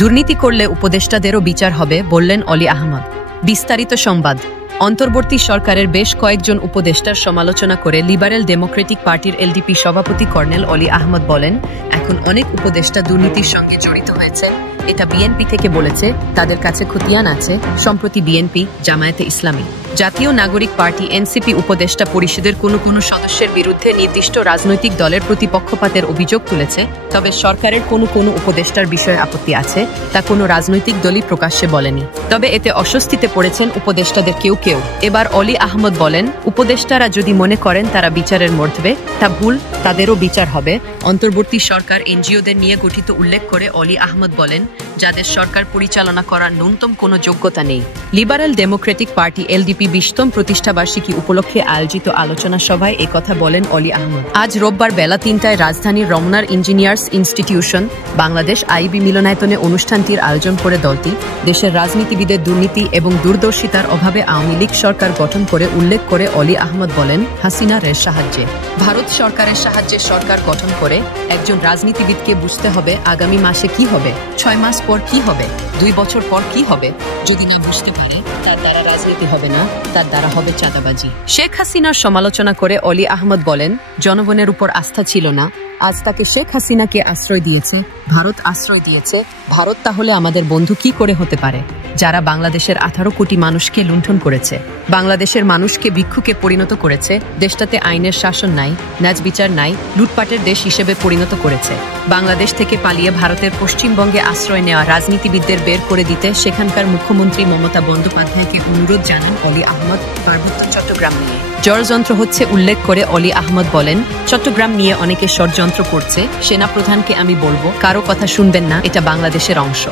দুর্নীতি করলে উপদেষ্টাদেরও বিচার হবে, বললেন অলি আহমদ। বিস্তারিত সংবাদ। অন্তর্বর্তী সরকারের বেশ কয়েকজন উপদেষ্টার সমালোচনা করে লিবারেল ডেমোক্রেটিক পার্টির এলডিপি সভাপতি কর্নেল অলি আহমদ বলেন, এখন অনেক উপদেষ্টা দুর্নীতির সঙ্গে জড়িত হয়েছে। এটা বিএনপি থেকে বলেছে, তাদের কাছে খতিয়ান আছে। সম্প্রতি বিএনপি, জামায়াতে ইসলামী, জাতীয় নাগরিক পার্টি এনসিপি উপদেষ্টা পরিষদের কোনো সদস্যের বিরুদ্ধে নির্দিষ্ট রাজনৈতিক দলের প্রতি পক্ষপাতের অভিযোগ তুলেছে। তবে সরকারের কোনো উপদেষ্টার বিষয়ে আপত্তি আছে, তা কোনো রাজনৈতিক দলই প্রকাশ্যে বলেনি। তবে এতে অস্বস্তিতে পড়েছেন উপদেষ্টাদের কেউ। এবার অলি আহমদ বলেন, উপদেষ্টারা যদি মনে করেন তারা বিচারের মধ্যে, তা ভুল, তাদেরও বিচার হবে। অন্তর্বর্তী সরকার এনজিওদের নিয়ে গঠিত উল্লেখ করে অলি আহমদ বলেন, যাদের সরকার পরিচালনা করার ন্যূনতম কোনো যোগ্যতা নেই। লিবারেল ডেমোক্রেটিক পার্টি এলডিপি 20তম প্রতিষ্ঠাবার্ষিকী উপলক্ষে আয়োজিত আলোচনা সভায় একথা বলেন অলি আহমদ। আজ রোববার বেলা 3টায় রাজধানীর রমনার ইঞ্জিনিয়ার্স ইনস্টিটিউশন বাংলাদেশ আইবি মিলনায়তনে অনুষ্ঠানটির আয়োজন করে দলটি দেশের রাজনীতিবিদের দুর্নীতি এবং দূরদর্শিতার অভাবে আওয়ামী লীগ সরকার গঠন করে উল্লেখ করে অলি আহমদ বলেন, হাসিনার সাহায্যে ভারত সরকারের সাহায্যে সরকার গঠন করে একজন রাজনীতিবিদকে বুঝতে হবে আগামী মাসে কি হবে, 6 মাস পর কি হবে, 2 বছর পর কি হবে। যদি না বুঝতে পারে, তার দ্বারা রাজনীতি হবে না, তার দ্বারা হবে চাঁদাবাজি। শেখ হাসিনার সমালোচনা করে অলি আহমদ বলেন, জনগণের উপর আস্থা ছিল না, আজ তাকে শেখ হাসিনাকে আশ্রয় দিয়েছে, ভারত আশ্রয় দিয়েছে। ভারত তাহলে আমাদের বন্ধু কি করে হতে পারে, যারা বাংলাদেশের 18 কোটি মানুষকে লুণ্ঠন করেছে, বাংলাদেশের মানুষকে ভিক্ষুকে পরিণত করেছে, দেশটাতে আইনের শাসন নাই, ন্যায় বিচার নাই, লুটপাটের দেশ হিসেবে পরিণত করেছে। বাংলাদেশ থেকে পালিয়ে ভারতের পশ্চিমবঙ্গে আশ্রয় নেওয়া রাজনীতিবিদদের বের করে দিতে সেখানকার মুখ্যমন্ত্রী মমতা বন্দ্যোপাধ্যায়কে অনুরোধ জানান অলি আহমদ। পার্বত্য চট্টগ্রাম নিয়ে ষড়যন্ত্র হচ্ছে উল্লেখ করে অলি আহমদ বলেন, চট্টগ্রাম নিয়ে অনেকে ষড়যন্ত্র করছে। সেনাপ্রধানকে আমি বলবো, কারো কথা শুনবেন না, এটা বাংলাদেশের অংশ।